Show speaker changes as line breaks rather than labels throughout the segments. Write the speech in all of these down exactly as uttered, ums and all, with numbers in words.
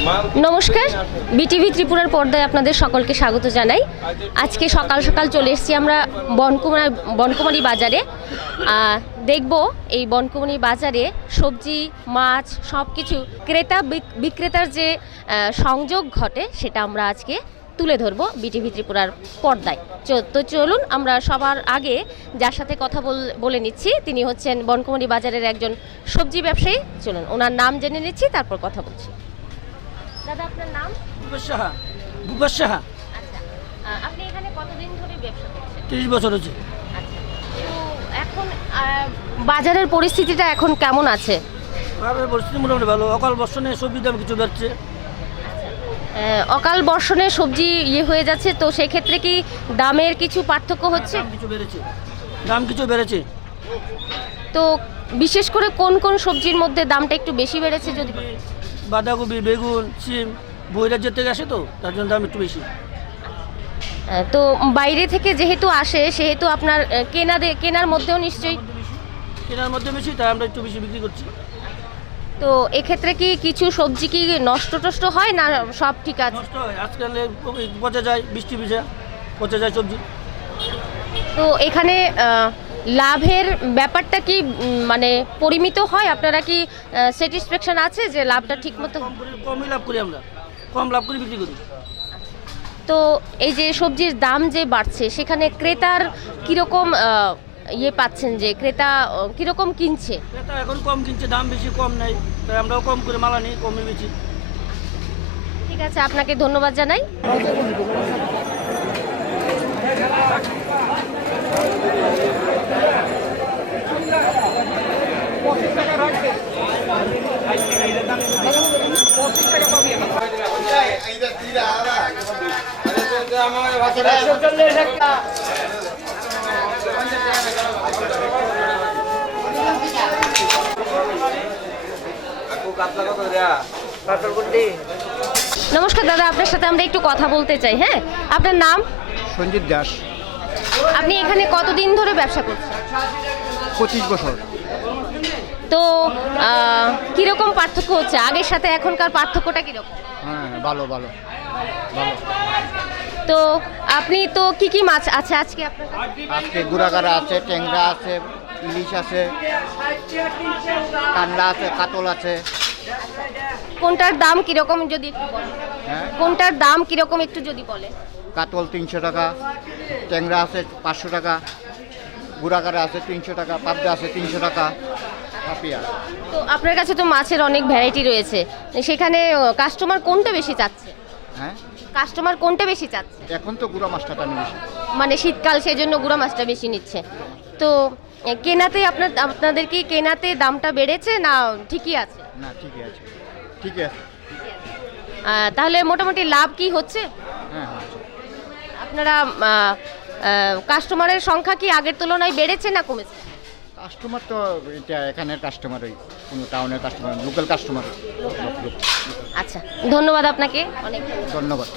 নমস্কার, বিটিভি ত্রিপুরার পর্দায় আপনাদের সকলকে স্বাগত জানাই। আজকে সকাল সকাল চলে এসেছি আমরা বনকুমার বনকুমারী বাজারে। দেখব এই বনকুমারী বাজারে সবজি, মাছ সব কিছু ক্রেতা বিক্রেতার যে সংযোগ ঘটে সেটা আমরা আজকে তুলে ধরবো বিটিভি ত্রিপুরার পর্দায়। তো চলুন আমরা সবার আগে যার সাথে কথা বলে নিচ্ছি, তিনি হচ্ছেন বনকুমারী বাজারের একজন সবজি ব্যবসায়ী। চলুন ওনার নাম জেনে নিচ্ছি, তারপর কথা বলছি। দাদা, আপনার নাম?
ভূপেশ সাহা। ভূপেশ সাহা।
আচ্ছা, আপনি এখানে কতদিন ধরে ব্যবসা করছেন?
ত্রিশ বছর হচ্ছে।
আচ্ছা, তো এখন বাজারের পরিস্থিতিটা এখন কেমন আছে?
বাজারের পরিস্থিতি মোটামুটি ভালো। অকাল বর্ষণে সবজির দাম কিছু বাড়ছে।
অকাল বর্ষণে সবজি ইয়ে হয়ে যাচ্ছে, তো সেক্ষেত্রে কি দামের কিছু পার্থক্য হচ্ছে?
দাম কিছু বেড়েছে। দাম কিছু বেড়েছে।
তো বিশেষ করে কোন কোন সবজির মধ্যে দামটা একটু বেশি বেড়েছে? যদি
বাঁধাকপি, বেগুন, সিম বহিরাজ্যের থেকে আসে, তো তার জন্য দাম একটু বেশি।
তো বাইরে থেকে যেহেতু আসে সেহেতু আপনার কেনা কেনার মধ্যেও নিশ্চয়ই
কেনার মধ্যে বেশি, তাই আমরা একটু বেশি বিক্রি করছি।
তো এক্ষেত্রে কি কিছু সবজি কি নষ্ট টষ্ট হয় না সব ঠিক আছে?
নষ্ট হয়, আজকাল পচে যায়, বৃষ্টি ভিজে পচে যায় সবজি।
তো এখানে লাভের ব্যাপারটা কি মানে পরিমিত হয়? আপনারা কি স্যাটিসফ্যাকশন আছে যে লাভটা ঠিক মতো?
কমই লাভ করি, আমরা কম লাভ করে বিক্রি করি।
তো এই যে সবজির দাম যে বাড়ছে, সেখানে ক্রেতার কীরকম ইয়ে পাচ্ছেন, যে ক্রেতা কীরকম কিনছে?
ক্রেতা এখন কম কিনছে, দাম বেশি কম নাই, তাই আমরাও কম করে মাল আনি, কমই বেশি।
ঠিক আছে, আপনাকে ধন্যবাদ জানাই। নমস্কার দাদা, আপনার সাথে আমরা একটু কথা বলতে চাই। হ্যাঁ, আপনার নাম?
সঞ্জিত দাস।
আপনি এখানে কতদিন ধরে ব্যবসা করছেন?
পঁচিশ বছর।
তো কিরকম পার্থক্য হচ্ছে আগের সাথে এখনকার পার্থক্যটা কিরকম?
হ্যাঁ, ভালো ভালো ভালো।
তো আপনি তো কি কি মাছ আছে আজকে আপনার কাছে?
আজকে গুড়াগাড়া আছে, ট্যাংরা আছে, ইলিশ আছে, কান্ডা আছে, কাতল আছে।
কোনটার দাম কিরকম যদি একটু বলেন?
হ্যাঁ,
কোনটার দাম কিরকম একটু যদি বলেন?
কাতল তিনশো টাকা, ট্যাংরা আছে পাঁচশো টাকা, গুড়াগাড়া আছে তিনশো টাকা, পাবদা আছে তিনশো টাকা, পাপিয়া।
তো আপনার কাছে তো মাছের অনেক ভ্যারাইটি রয়েছে, সেখানে কাস্টমার কোনটা বেশি চাচ্ছে?
হ্যাঁ,
কাস্টমার কোনটা বেশি চাচ্ছে?
এখন তো গুড়া মাছটা টানি বেশি,
মানে শীতকাল, সেজন্য গুড়া মাছটা বেশি নিচ্ছে। তো কেনাতে আপনার আপনাদের কি কেনাতে দামটা বেড়েছে না ঠিকই আছে?
না ঠিকই আছে, ঠিকই আছে।
তাহলে মোটামুটি লাভ কি হচ্ছে?
হ্যাঁ, হচ্ছে।
আপনারা কাস্টমারের সংখ্যা কি আগের তুলনায় বেড়েছে না কমেছে?
কাস্টমার তো এটা এখানের কাস্টমার, ওই কোনো টাউনের কাস্টমার, লোকাল কাস্টমার।
আচ্ছা, ধন্যবাদ আপনাকে অনেক।
ধন্যবাদ।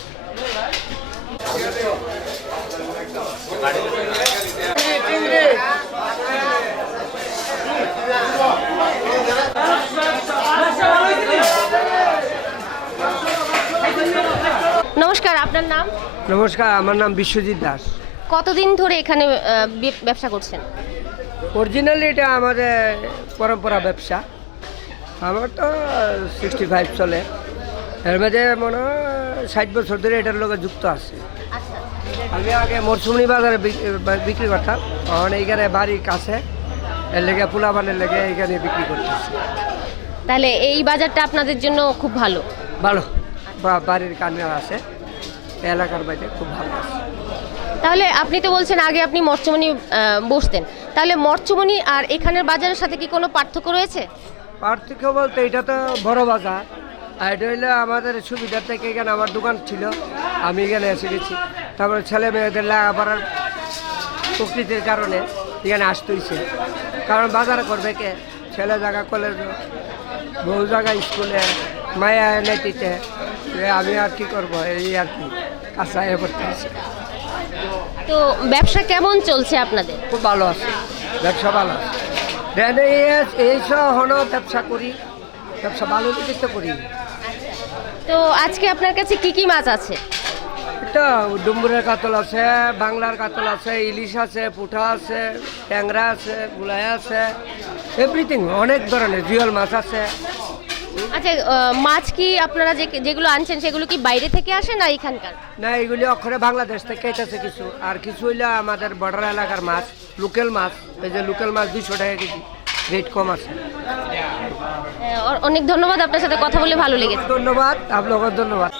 নমস্কার, আপনার নাম?
নমস্কার, আমার নাম বিশ্বজিৎ দাস।
কতদিন ধরে এখানে ব্যবসা করছেন?
অরিজিনালি এটা আমাদের পরম্পরা ব্যবসা। আমার তো সিক্সটি ফাইভ চলে, এর মধ্যে মনে হয় ষাট বছর ধরে এটার লোকে যুক্ত আছে। আমি আগে মরসুমনি বাজারে বিক্রি করতাম, এখন এইখানে বাড়ির কাছে এর লেগে পোলাবানের লেগে এইখানে বিক্রি করতেছি।
তাহলে এই বাজারটা আপনাদের জন্য খুব ভালো?
ভালো, বাড়ির কানে আছে, এলাকার বাইরে খুব ভালো আছে।
তাহলে আপনি তো বলছেন আগে আপনি মরচুমনি বসতেন, তাহলে মরচুমনি আর এখানের বাজারের সাথে কি কোনো পার্থক্য রয়েছে?
পার্থক্য বলতে এটা তো বড় বাজার, আর এটা হইলে আমাদের সুবিধা থেকে এখানে আমার দোকান ছিল, আমি এখানে এসে গেছি। তারপরে ছেলে মেয়েদের লেখাপড়ার প্রকৃতির কারণে এখানে আসতে হয়েছে, কারণ বাজারে করবে কে? ছেলে জায়গা কলেজ, বহু জায়গা স্কুলে, মায়া নেটিতে, আমি আর কি করবো, এই আর কি কাঁচা এ করতে হয়েছে।
তো ব্যবসা কেমন চলছে আপনাদের?
খুব ভালো আছে, ব্যবসা ভালো আছে। এই সব হলো ব্যবসা করি, ব্যবসা ভালো দিকে তো করি।
তো আজকে আপনার কাছে কি কি মাছ আছে?
এটা ডুম্বুরের কাতল আছে, বাংলার কাতল আছে, ইলিশ আছে, পুঠা আছে, ট্যাংরা আছে, গুলাই আছে, এভরিথিং, অনেক ধরনের জিওল মাছ আছে।
আচ্ছা, আহ, মাছ কি আপনারা যে যেগুলো আনছেন সেগুলো কি বাইরে থেকে আসে না এখানকার?
না, এগুলি অক্ষরে বাংলাদেশ থেকে এসেছে কিছু, আর কিছু হইলে আমাদের বর্ডার এলাকার মাছ, লোকাল মাছ। এই যে লোকাল মাছ দুইশো টাকা কেজি, রেট কম আছে।
আহ, অ- অনেক ধন্যবাদ, আপনার সাথে কথা বলে ভালো লেগেছে।
ধন্যবাদ, আপনাকে ধন্যবাদ।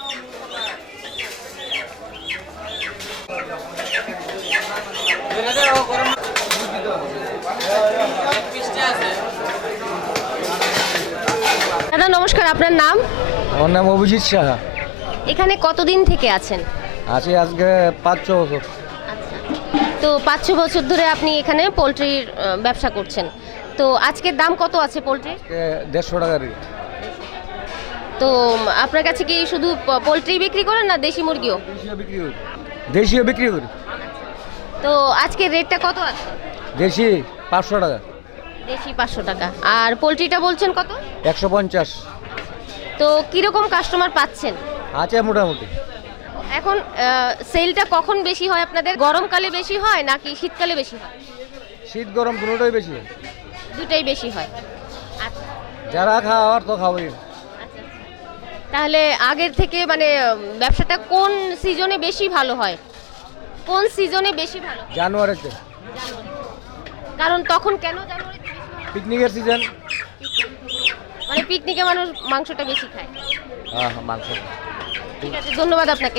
দাদা নমস্কার, আপনার নাম?
আমার নাম অভিজিৎ সাহা।
এখানে কতদিন থেকে আছেন?
আছি আজকে পাঁচ ছ বছর।
তো পাঁচ ছ বছর ধরে আপনি এখানে পোলট্রির আহ, ব্যবসা করছেন। তো আজকের দাম কত আছে পোলট্রির?
আজকে দেড়শো টাকা রেট।
তো উম, আপনার কাছে কি শুধু প- পোলট্রি বিক্রি করেন না দেশি মুরগিও?
দেশীয় বিক্রি করি, দেশীয় বিক্রি করি।
তো আজকের রেটটা কত আছে?
দেশি পাঁচশো টাকা,
দেশি পাঁচশো টাকা, আর পোলট্রিটা বলছেন কত?
একশো পঞ্চাশ।
তো কীরকম কাস্টমার পাচ্ছেন
আছে মোটামুটি।
এখন? সেলটা কখন বেশি হয় আপনাদের? গরমকালে বেশি হয় নাকি শীতকালে বেশি হয়?
শীত গরম দুটোই বেশি।
দুটাই বেশি হয়। আচ্ছা
যারা খাওয়ার তো খাওয়াই।
আচ্ছা। তাহলে আগের থেকে মানে উম, ব্যবসাটা কোন সিজনে বেশি ভালো হয়? কোন সিজনে বেশি ভালো?
জানুয়ারিতে
কারণ তখন কেন জানুয়ারিতে বেশি ভালো?
পিকনিকের সিজন।
মানে পিকনিকে মানুষ মাংসটা বেশি খায়।
হ্যাঁ হ্যাঁ, মাংস।
ঠিক আছে, ধন্যবাদ আপনাকে।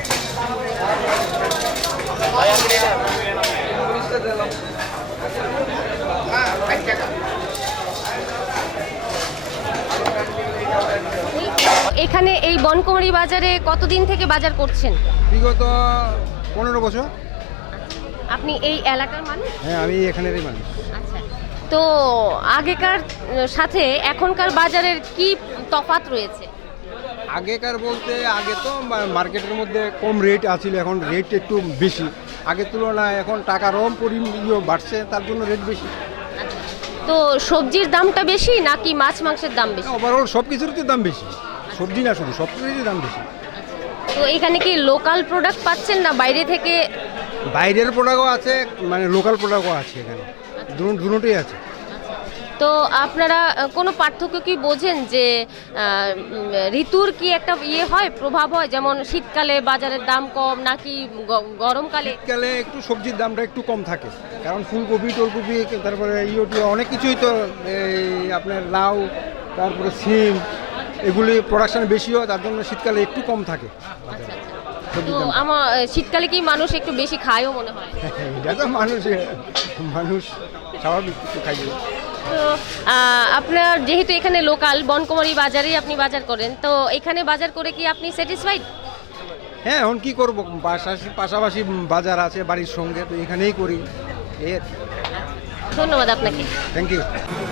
এখানে এই বনকুমারী বাজারে কতদিন থেকে বাজার করছেন?
বিগত পনেরো বছর।
আপনি এই এলাকার মানুষ?
হ্যাঁ, আমি এখানেরই মানুষ।
আচ্ছা, তো আগেকার আহ, সাথে এখনকার বাজারের কি তফাৎ রয়েছে?
আগেকার বলতে আগে তো মা- মার্কেটের মধ্যে কম রেট আছিল, এখন রেট একটু বেশি। আগের তুলনায় এখন টাকারও পরিমাণ বাড়ছে, তার জন্য রেট বেশি।
আচ্ছা, তো সবজির দামটা বেশি নাকি মাছ মাংসের দাম বেশি?
ওভারঅল সব কিছুরই তো দাম বেশি, সবজি না শুধু, সব কিছুরই দাম বেশি।
তো এখানে কি লোকাল প্রোডাক্ট পাচ্ছেন না বাইরে থেকে?
বাইরের প্রোডাক্টও আছে, মানে লোকাল প্রোডাক্টও আছে, এখানে দু- দুটোই আছে।
তো আপনারা আহ, কোনো পার্থক্য কি বোঝেন যে আহ, উম, ঋতুর কি একটা ইয়ে হয়, প্রভাব হয়? যেমন শীতকালে বাজারের দাম কম নাকি গ- গরমকালে?
শীতকালে একটু সবজির দামটা একটু কম থাকে, কারণ ফুলকপি টলকপি তারপরে ইয়োটিও অনেক কিছুই তো, এই আপনার লাউ, তারপরে সিম, এগুলি প্রোডাকশন বেশি হয়, তার জন্য শীতকালে একটু কম থাকে
আচ্ছা আচ্ছা।
সবজির
তো
দাম।
আমার আহ, শীতকালে কি মানুষ একটু বেশি খায়ও মনে হয়?
এটা তো মানুষ মানুষ স্বাভাবিক কিছু খাইয়ে।
তো আহ, আপনার যেহেতু এখানে লোকাল বনকুমারী বাজারেই আপনি বাজার করেন, তো এখানে বাজার করে কি আপনি স্যাটিসফাইড?
হ্যাঁ, এখন কি করবো, পাশাপাশি পাশাপাশি বাজার আছে বাড়ির সঙ্গে, তো এখানেই করি। এর
ধন্যবাদ আপনাকে।
Thank you.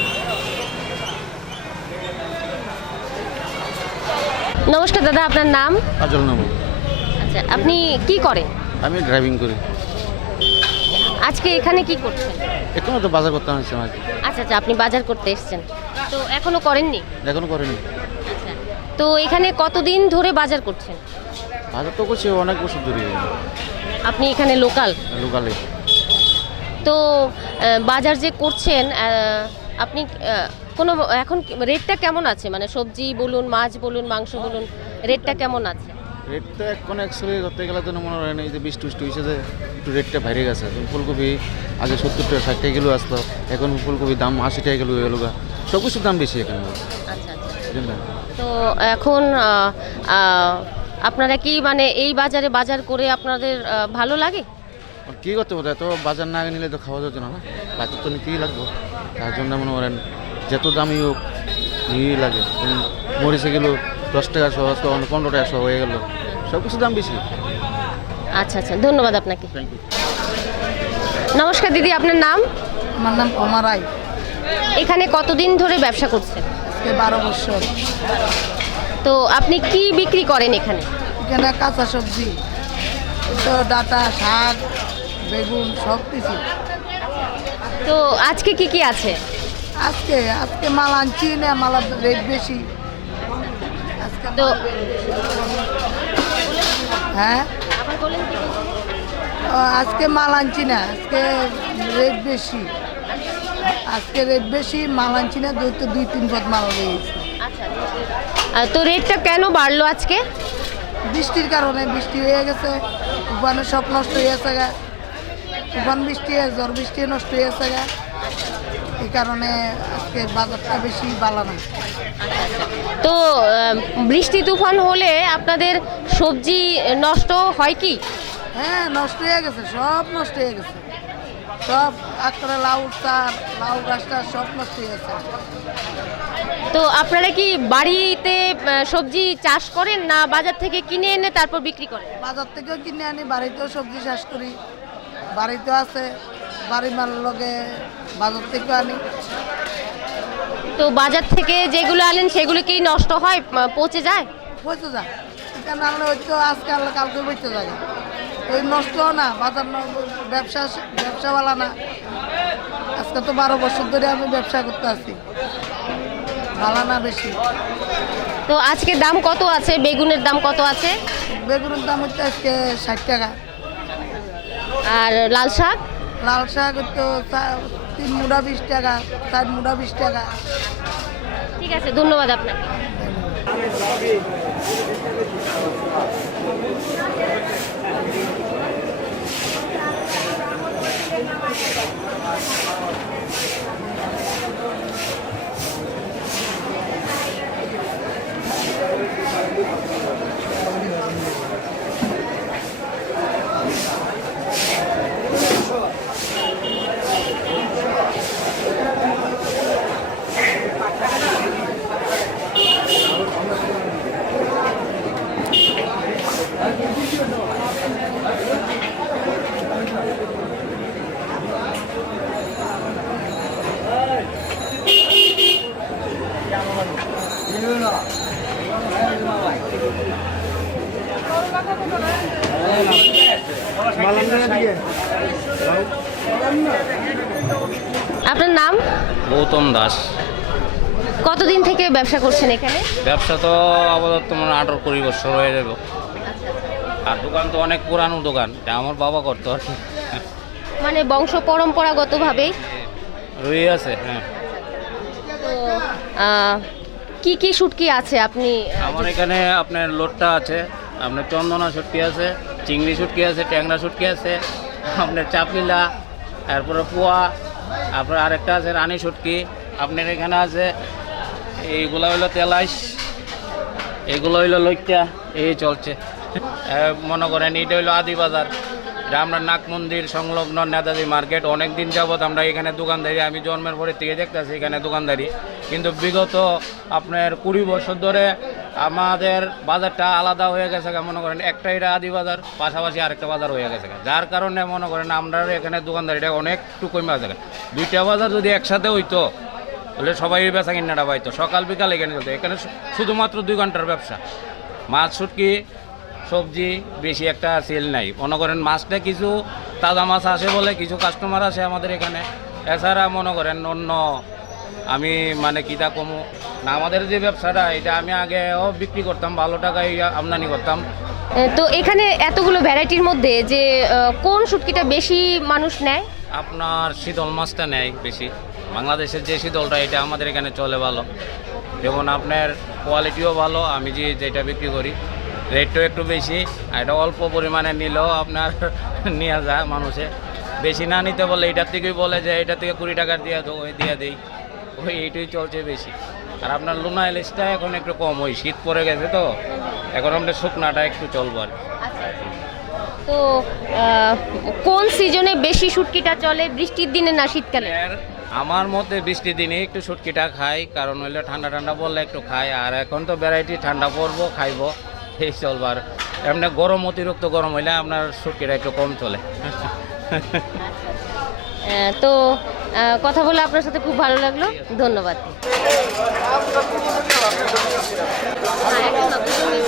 নমস্কার দাদা, আপনার নাম?
কাজল নাম।
আচ্ছা, আপনি কি করেন?
আমি ড্রাইভিং করি।
আজকে এখানে কি করছেন?
এখনো তো বাজার করতে হচ্ছে আমাকে।
আচ্ছা আচ্ছা, আপনি বাজার করতে এসেছেন, তো এখনো করেননি?
এখনো করিনি।
আচ্ছা, তো এখানে কতদিন ধরে বাজার করছেন?
বাজার তো করছি অনেক বছর ধরে
আপনি এখানে লোকাল?
লোকালে।
তো আহ, বাজার যে করছেন, আহ, আপনি আহ, কোনো এখন রেটটা কেমন আছে? মানে সবজি বলুন, মাছ বলুন, মাংস বলুন, রেটটা কেমন আছে?
রেটটা এখন অ্যাকচুয়ালি ধরতে গেলে তো মনে হয় না, এই যে বৃষ্টি টুষ্টি হয়েছে যে একটু রেটটা বাইরে গেছে। যেমন ফুলকপি আগে সত্তর টাকা ষাট টাকা কিলো আসতো, এখন ফুলকপির দাম আশি টাকা কিলো হয়ে গেল। সব কিছুর দাম বেশি এখানে,
আচ্ছা আচ্ছা।
বুঝলেন?
তো এখন আহ, আহ, আপনারা কি মানে এই বাজারে বাজার করে আপনাদের আহ, ভালো লাগে?
আর কী করতে পারে, এত বাজার না নিলে তো খাওয়া যেত না, না বাজার তো নিতেই লাগবে। তার জন্য মনে করেন যত দামই হোক নিয়েই লাগে। যেমন মরিচে গেলো দশ টাকা শো, তখন পনেরো টাকা শো হয়ে গেল, সব কিছুর দাম বেশি।
আচ্ছা আচ্ছা, ধন্যবাদ আপনাকে।
Thank you.
নমস্কার দিদি, আপনার নাম?
আমার নাম কমা রায়।
এখানে কতদিন ধরে ব্যবসা করছেন?
আজকে বারো বছর।
তো আপনি কি বিক্রি করেন এখানে?
এখানে কাঁচা সবজি, তো ডাটা, শাক, বেগুন, সব কিছু।
তো আজকে কি কি আছে?
আজকে আজকে মাল আনছি না, মালার রেট বেশি। আজকে
তো
হ্যাঁ
আবার বলেন কি বলছেন?
ও, আজকে মাল আনছি না, আজকে রেট বেশি। আজকে রেট বেশি, মাল আনছি না, দুই তো দুই তিন পথ মাল রয়েছে।
আচ্ছা আহ, তো রেটটা কেন বাড়লো আজকে?
বৃষ্টির কারণে বৃষ্টি হয়ে গেছে, তুফানে সব নষ্ট হয়ে গেছে গা। তুফান বৃষ্টি ঝড় বৃষ্টি নষ্ট হয়ে গেছে গা, এই কারণে আজকে বাজারটা বেশি ভালো না।
তো আহ, বৃষ্টি তুফান হলে আপনাদের সবজি নষ্ট হয় কি?
হ্যাঁ নষ্ট হয়ে গেছে, সব নষ্ট হয়ে গেছে, সব একটা লাউ চার লাউ গাছটা সব নষ্ট হয়ে গেছে।
তো আপনারা কি বাড়িতে আহ, সবজি চাষ করেন না বাজার থেকে কিনে এনে তারপর বিক্রি করেন?
বাজার থেকেও কিনে আনি, বাড়িতেও সবজি চাষ করি, বাড়িতেও আছে, বাড়ি মাল লগে বাজার থেকেও আনি।
তো বাজার থেকে যেগুলো আনেন সেগুলো কি নষ্ট হয়, আহ, পচে যায়?
পচে যায়, এটা না হলে হয়তো আজকে আনলে কালকে বেঁচে যায়, ওই নষ্ট না, বাজার ন- ব্যবসা ব্যবসাওয়ালা না। আজকে তো বারো বছর ধরে আমি ব্যবসা করতে আছি, ভালো না বেশি।
তো আজকে দাম কত আছে, বেগুনের দাম কত আছে?
বেগুনের দাম হচ্ছে আজকে ষাট টাকা,
আর লাল শাক?
লাল শাক হচ্ছে চা- তিন মুড়া বিশ টাকা, চার মুড়া বিশ টাকা।
ঠিক আছে, ধন্যবাদ আপনাকে। আপনার নাম?
গৌতম দাস।
কতদিন থেকে ব্যবসা করছেন এখানে?
ব্যবসা তো আপাতত মানে আঠারো কুড়ি বছর হয়ে যাব। আর দোকান তো অনেক পুরানো দোকান, এটা আমার বাবা করতো আর কি।
মানে বংশ পরম্পরাগতভাবেই
রয়ে আছে। হ্যাঁ,
তো আহ, কি কি শুটকি আছে আপনি?
আমার এখানে আপনার লোটটা আছে, আপনার চন্দনা শুটকি আছে, চিংড়ি শুটকি আছে, ট্যাংরা শুটকি আছে, আপনার চাপিলা, তারপরে পোয়া, আপনার আরেকটা আছে রানী শুটকি, আপনার এখানে আছে এইগুলো হইলো তেলাইশ, এগুলো হইলো লইটা, এই চলছে। এ, মনে করেন এটা হইলো আদিবাজার, এটা আমরা নাগ মন্দির সংলগ্ন নেতাজি মার্কেট। অনেক দিন যাবৎ আমরা এখানে দোকানদারি, আমি জন্মের পরে থেকে দেখতেছি এখানে দোকানদারি, কিন্তু বিগত আপনার কুড়ি বছর ধরে আমাদের বাজারটা আলাদা হয়ে গেছে। মনে করেন একটা এটা আদি বাজার, পাশাপাশি আরেকটা বাজার হয়ে গেছে, যার কারণে মনে করেন আমরা এখানে দোকানদারিটা অনেকটু কমে আছে। দুইটা বাজার যদি একসাথে হইতো তাহলে সবাই বেচা কিনাটা পাইতো, সকাল বিকাল এখানে চলতো। এখানে শুধুমাত্র দুই ঘন্টার ব্যবসা, মাছ শুটকি সবজি বেশি একটা সেল নাই। মনে করেন মাছটা কিছু তাজা মাছ আসে বলে কিছু কাস্টমার আসে আমাদের এখানে, এছাড়া মনে করেন অন্য আমি মানে কিতা কমু না। আমাদের যে ব্যবসাটা এটা আমি আগেও বিক্রি করতাম, ভালো টাকায় আমদানি করতাম।
আহ, তো এখানে এতগুলো ভ্যারাইটির মধ্যে যে আহ, কোন শুটকিটা বেশি মানুষ নেয়?
আপনার শীতল মাছটা নেয় বেশি, বাংলাদেশের যে শীতলটা এটা আমাদের এখানে চলে ভালো, যেমন আপনার কোয়ালিটিও ভালো। আমি যে যেটা বিক্রি করি রেটটাও একটু বেশি, আর এটা অল্প পরিমাণে নিলেও আপনার নিয়ে যায় মানুষে। বেশি না নিতে বলে এটার থেকেই বলে যে এটা থেকে কুড়ি টাকার দিয়ে দো ওই দিয়ে দিই, ওই এইটাই চলছে বেশি। আর আপনার লুনা ইলিশটা এখন একটু কম, ওই শীত পড়ে গেছে তো এখন আপনার শুকনাটা একটু চলবো আর কি।
তো আহ, কোন সিজনে বেশি শুটকিটা চলে, বৃষ্টির দিনে না শীতকালে?
এর আমার মতে বৃষ্টির দিনে একটু শুটকিটা খাই, কারণ হইলে ঠান্ডা ঠান্ডা পড়লে একটু খাই। আর এখন তো ভ্যারাইটি ঠান্ডা পড়বো খাইবো এই চলবো। আর এমনি গরম, অতিরিক্ত গরম হইলে আপনার শুটকিটা একটু কম চলে।
আহ, তো আহ, কথা বলে আপনার সাথে খুব ভালো লাগলো, ধন্যবাদ। হ্যাঁ, একদম না, দুজন মিলে।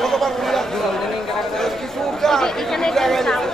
এই যে এখানে একটা নাম।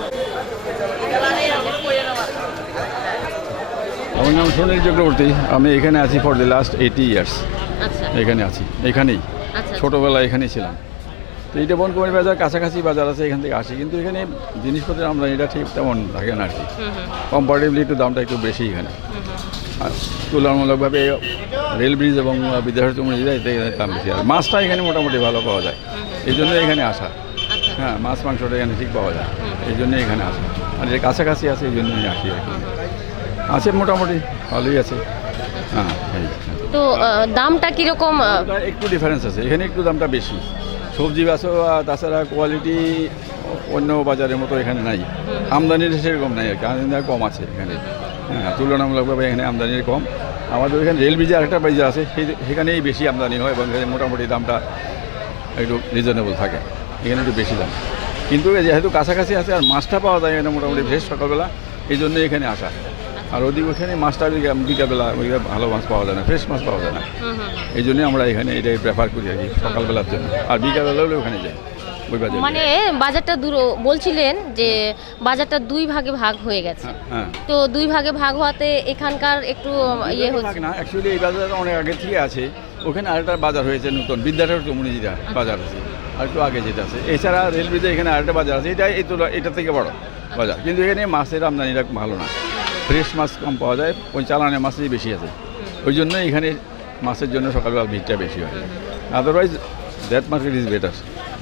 আমার নাম সুনীল চক্রবর্তী। আমি এখানে আছি for the last eighty years.
আচ্ছা,
এখানে আছি, এখানেই।
আচ্ছা
ছোটোবেলায় এখানেই ছিলাম। তো এইটা বনকুমারী বাজার কাছাকাছি বাজার আছে, এখান থেকে আসি, কিন্তু এখানে জিনিসপত্রের আমরা এটা ঠিক তেমন থাকে না আর কি, কম্পারেটিভলি একটু দামটা একটু বেশি এখানে। আর তুলনামূলকভাবে রেল ব্রিজ এবং বিদ্যাসাগর চৌমুহনী যায় এতে দাম বেশি। আর মাছটা এখানে মোটামুটি ভালো পাওয়া যায়, এই জন্য এখানে আসা। হ্যাঁ, মাছ মাংসটা এখানে ঠিক পাওয়া যায়, এই জন্যই এখানে আসা। আর যে কাছাকাছি আছে এই জন্যই আসি আর কি। আছে মোটামুটি ভালোই আছে। হ্যাঁ,
তো আহ, দামটা কীরকম?
একটু ডিফারেন্স আছে, এখানে একটু দামটা বেশি। সবজি বাসও তাছাড়া কোয়ালিটি অন্য বাজারের মতো এখানে নাই, আমদানির সেরকম নাই আর কি, আমদানি কম আছে এখানে। হ্যাঁ, তুলনামূলকভাবে এখানে আমদানির কম। আমাদের এখানে রেল ব্রিজে আরেকটা বাজার আছে, সেই সেখানেই বেশি আমদানি হয় এবং মোটামুটি দামটা একটু রিজনেবল থাকে, এখানে একটু বেশি দাম। কিন্তু যেহেতু কাছাকাছি আছে আর মাছটা পাওয়া যায় এখানে মোটামুটি ফ্রেশ সকালবেলা, এই জন্যই এখানে আসা। আর ওদিকে ওখানে মাছটা বিকালবেলা ওই ভালো মাছ পাওয়া যায় না, ফ্রেশ মাছ পাওয়া যায় না, এই জন্যই আমরা এখানে এটাই প্রেফার করি আর কি সকালবেলার জন্য। আর বিকালবেলা হলে ওখানে যাই ওই বাজারে।
মানে বাজারটা দূর বলছিলেন যে বাজারটা দুই ভাগে ভাগ হয়ে গেছে।
হ্যাঁ,
তো দুই ভাগে ভাগ হওয়াতে এখানকার একটু ইয়ে হচ্ছে
না। অ্যাকচুয়ালি এই বাজারটা অনেক আগে থেকে আছে, ওখানে আরেকটা বাজার হয়েছে নতুন, বিদ্যাসাগর চৌমুহনী যেটা বাজার আছে আর একটু আগে যেটা আছে। এছাড়া রেল ব্রিজে এখানে আরেকটা বাজার আছে, এটা এই তো এটা থেকে বড় বাজার। কিন্তু এখানে মাছের আমদানিটা ভালো না, ফ্রেশ মাছ কম পাওয়া যায়, ওই চালানের মাছই বেশি আছে, ওই জন্য এখানে মাছের জন্য সকালবেলা ভিড়টা বেশি হয়। Otherwise that market is better.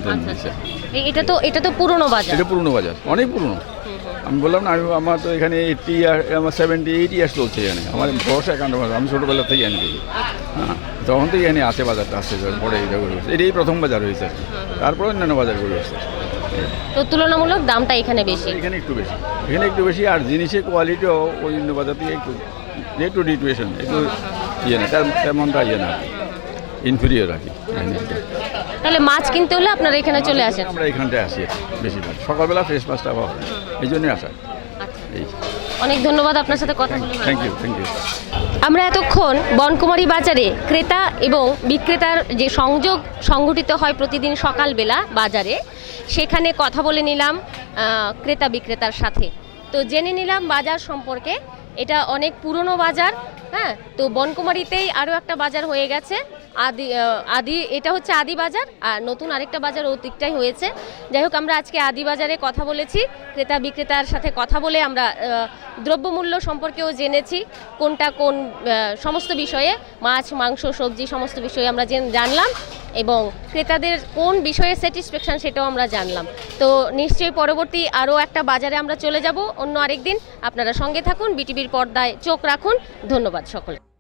এটা তো এটা তো পুরনো বাজার,
এটা পুরনো বাজার, অনেক পুরনো। আমি বললাম না, আমি আমার তো এখানে এইটটি আমার সেভেন্টি এইট ইয়ার্স চলছে এখানে, আমার বয়স একান্ন বছর, আমি ছোটোবেলা থেকে এনে দেখি। হ্যাঁ, তখন থেকে এখানে আছে বাজারটা, আসছে পরে এইটা করে হচ্ছে, এটাই প্রথম বাজার হয়েছে আর কি, তারপরে অন্যান্য বাজার করে হচ্ছে।
তো তুলনামূলক দামটা এখানে বেশি,
এখানে একটু বেশি, এখানে একটু বেশি। আর জিনিসের কোয়ালিটিও ওই অন্য বাজার থেকে একটু একটু ডিটুয়েশন একটু ইয়ে না, তেমনটা ইয়ে না, ইনফিরিয়র আর কি।
তাহলে মাছ কিনতে হলে আপনারা এখানে চলে আসেন?
আমরা এখানটায় আসি বেশিরভাগ, সকালবেলা ফ্রেশ মাছটা পাওয়া যায়, এই জন্যই আসা। এই
অনেক ধন্যবাদ আপনার সাথে কথা বলে।
থ্যাংক ইউ থ্যাংক ইউ
আমরা এতক্ষণ বনকুমারী বাজারে ক্রেতা এবং বিক্রেতার যে সংযোগ সংঘটিত হয় প্রতিদিন সকালবেলা বাজারে, সেখানে কথা বলে নিলাম আহ, ক্রেতা বিক্রেতার সাথে। তো জেনে নিলাম বাজার সম্পর্কে। এটা অনেক পুরনো বাজার। হ্যাঁ, তো বনকুমারীতেই আরও একটা বাজার হয়ে গেছে, আদি আদি এটা হচ্ছে আদি বাজার, আর নতুন আরেকটা বাজার অতীতটাই হয়েছে। যাই হোক, আমরা আজকে আদি বাজারে কথা বলেছি, ক্রেতা বিক্রেতার সাথে কথা বলে আমরা দ্রব্যমূল্য সম্পর্কেও জেনেছি, কোনটা কোন সমস্ত বিষয়ে, মাছ মাংস সবজি সমস্ত বিষয়ে আমরা জানলাম, এবং ক্রেতাদের কোন বিষয়ে স্যাটিসফ্যাকশন সেটাও আমরা জানলাম। তো নিশ্চয়ই পরবর্তী আরও একটা বাজারে আমরা চলে যাব অন্য আরেকদিন। আপনারা সঙ্গে থাকুন, বিটিভির পর্দায় চোখ রাখুন। ধন্যবাদ সকলে।